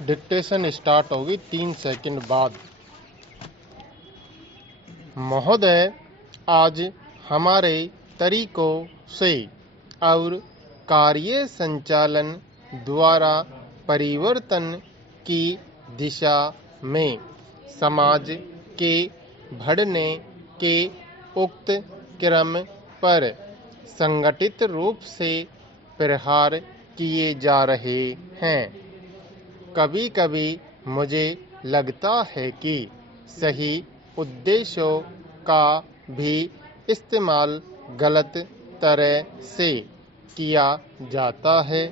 Dictation start होगी 3 second बाद। महोदय, आज हमारे तरीकों से और कार्य संचालन द्वारा परिवर्तन की दिशा में समाज के बढ़ने के उक्त क्रम पर संगठित रूप से प्रहार किए जा रहे हैं। कभी कभी मुझे लगता है कि सही उद्देश्यों का भी इस्तेमाल गलत तरह से किया जाता है,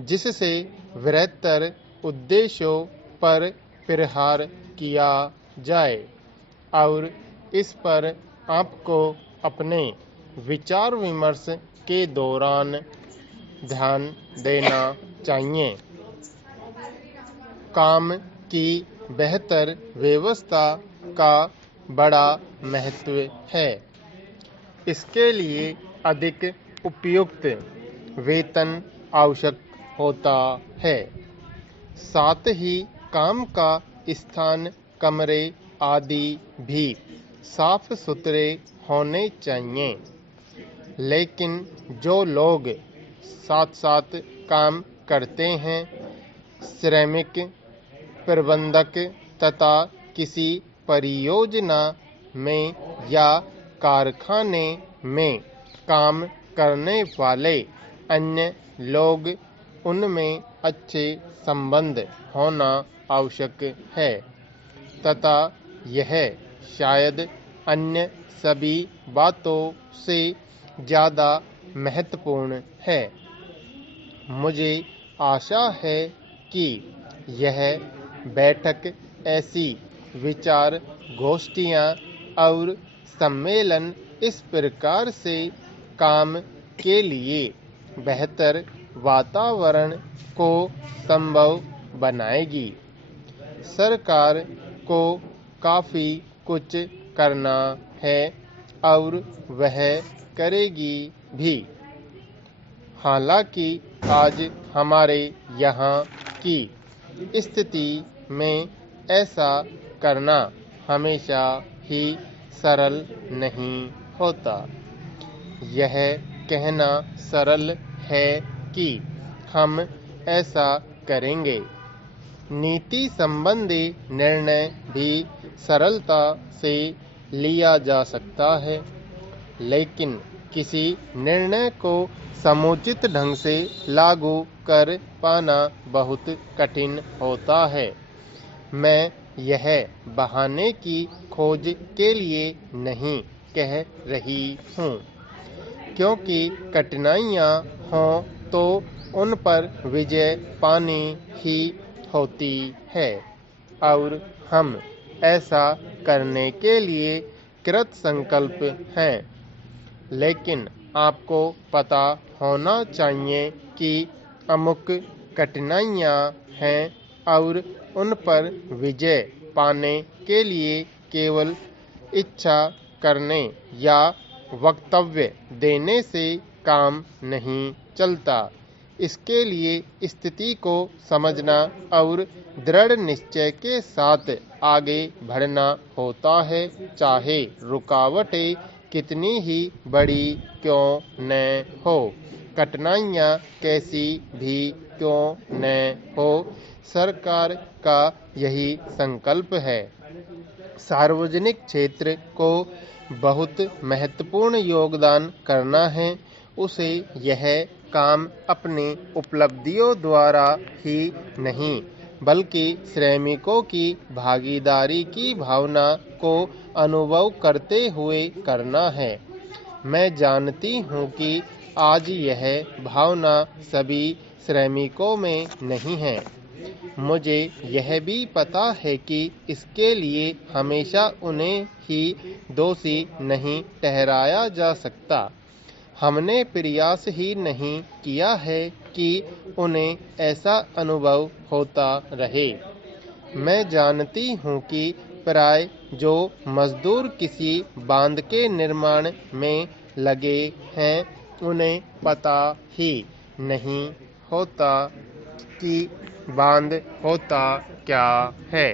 जिससे बृहत्तर उद्देश्यों पर प्रहार किया जाए, और इस पर आपको अपने विचार विमर्श के दौरान ध्यान देना चाहिए। काम की बेहतर व्यवस्था का बड़ा महत्व है। इसके लिए अधिक उपयुक्त वेतन आवश्यक होता है। साथ ही काम का स्थान, कमरे आदि भी साफ सुथरे होने चाहिए। लेकिन जो लोग साथ साथ काम करते हैं, श्रमिक, प्रबंधक तथा किसी परियोजना में या कारखाने में काम करने वाले अन्य लोग, उनमें अच्छे संबंध होना आवश्यक है तथा यह शायद अन्य सभी बातों से ज़्यादा महत्वपूर्ण है। मुझे आशा है कि यह बैठक ऐसी विचार गोष्ठियाँ और सम्मेलन इस प्रकार से काम के लिए बेहतर वातावरण को संभव बनाएगी। सरकार को काफ़ी कुछ करना है और वह करेगी भी। हालांकि आज हमारे यहाँ की स्थिति में ऐसा करना हमेशा ही सरल नहीं होता। यह कहना सरल है कि हम ऐसा करेंगे। नीति संबंधी निर्णय भी सरलता से लिया जा सकता है, लेकिन किसी निर्णय को समुचित ढंग से लागू कर पाना बहुत कठिन होता है। मैं यह बहाने की खोज के लिए नहीं कह रही हूँ, क्योंकि कठिनाइयाँ हों तो उन पर विजय पानी ही होती है, और हम ऐसा करने के लिए कृत संकल्प हैं। लेकिन आपको पता होना चाहिए कि अमुक कठिनाइयाँ हैं और उन पर विजय पाने के लिए केवल इच्छा करने या वक्तव्य देने से काम नहीं चलता। इसके लिए स्थिति को समझना और दृढ़ निश्चय के साथ आगे बढ़ना होता है, चाहे रुकावटें कितनी ही बड़ी क्यों न हो, कठिनाइयाँ कैसी भी क्यों न हो। सरकार का यही संकल्प है। सार्वजनिक क्षेत्र को बहुत महत्वपूर्ण योगदान करना है। उसे यह काम अपनी उपलब्धियों द्वारा ही नहीं, बल्कि श्रमिकों की भागीदारी की भावना को अनुभव करते हुए करना है। मैं जानती हूँ कि आज यह भावना सभी श्रमिकों में नहीं है। मुझे यह भी पता है कि इसके लिए हमेशा उन्हें ही दोषी नहीं ठहराया जा सकता। हमने प्रयास ही नहीं किया है कि उन्हें ऐसा अनुभव होता रहे। मैं जानती हूँ कि प्राय जो मजदूर किसी बांध के निर्माण में लगे हैं, उन्हें पता ही नहीं होता की बांध होता क्या है?